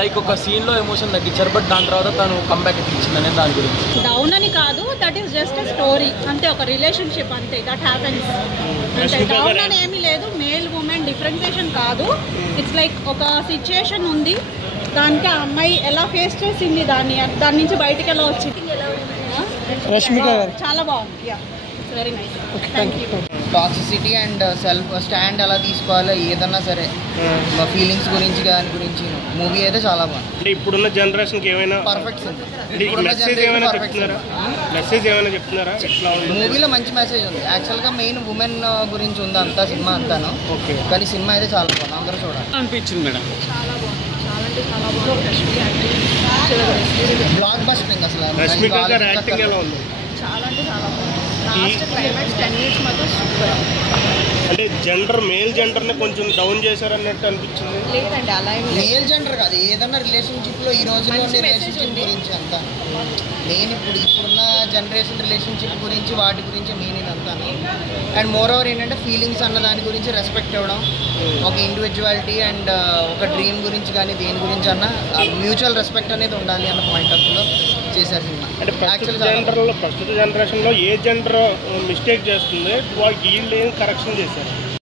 Like ఒక scene లో emotion తగ్గించారు, బట్ దాని తర్వాత తను కంబ్యాక్ ఇచ్చిందనే దాని గురించి. డౌన్ అని కాదు, that is just a story అంతే, ఒక రిలేషన్షిప్ అంతే, దట్ హ్యాపెన్స్ అంటే. డౌన్ అని ఏమీ లేదు, మేల్ ఉమెన్ డిఫరెన్సియేషన్ కాదు. ఇట్స్ లైక్ ఒక సిచ్యుయేషన్ ఉంది, దానికి ఆ అమ్మాయి ఎలా ఫేస్ చేసింది, దాని నుంచి బయటికి ఎలా వచ్చింది. రష్మిక చాలా బాగుంది. Yeah, it's very nice. Thank you. Toxicity and self stand ఎలా తీసుకోవాలో ఏదన్నా సరే, మా ఫీలింగ్స్ గురించి దాని గురించి మూవీ అయితే చాలా బాగుంది. అంటే ఇప్పుడున్న జనరేషన్కి ఏమైనా పర్ఫెక్ట్ మెసేజ్ ఏమైనా చెప్తున్నారా? మెసేజ్ ఏమైనా చెప్తున్నారా? మూవీలో మంచి మెసేజ్ ఉంది. యాక్చువల్గా మెయిన్ ఉమెన్ గురించి ఉంది అంతా సినిమా అంతాను. ఓకే, కానీ సినిమా అయితే చాలా బాగుంది, అందరూ చూడాలి అనిపించింది మేడం. చాలా బాగుంది, చాలా అంటే చాలా బాగుంది. బ్లాక్ బస్టింగ్ అసలు. రష్మిక గారి యాక్టింగ్ ఎలా ఉంది? చాలా అంటే చాలా బాగుంది. లాస్ట్ క్లైమాక్స్ 10 minutes మాత్రం సూపర్. అంటే మేల్ జెండర్ని కొంచెం డౌన్ చేశారన్నట్టు అనిపించింది. లేదండి, అలా ఏం లేదు. మేల్ జెండర్ కాదు, ఏదన్నా రిలేషన్షిప్లో ఈ రోజుల్లో రిలేషన్షిప్ గురించి అంతా మెయిన్. ఇప్పుడున్న జనరేషన్ రిలేషన్షిప్ గురించి వాటి గురించి మెయిన్ ఇదంతాను. అండ్ మోర్ ఓవర్ ఏంటంటే ఫీలింగ్స్ అన్న దాని గురించి రెస్పెక్ట్ ఇవ్వడం, ఒక ఇండివిజువాలిటీ అండ్ ఒక డ్రీమ్ గురించి కానీ దేని గురించి అన్న మ్యూచువల్ రెస్పెక్ట్ అనేది ఉండాలి అన్న పాయింట్ ఆఫ్ వ్యూలో చేశారు సినిమా. అంటే ప్రస్తుత జనరేషన్లో ఏ జెండర్ మిస్టేక్ చేస్తుంది, వీళ్ళు ఏం కరెక్షన్ చేశారు?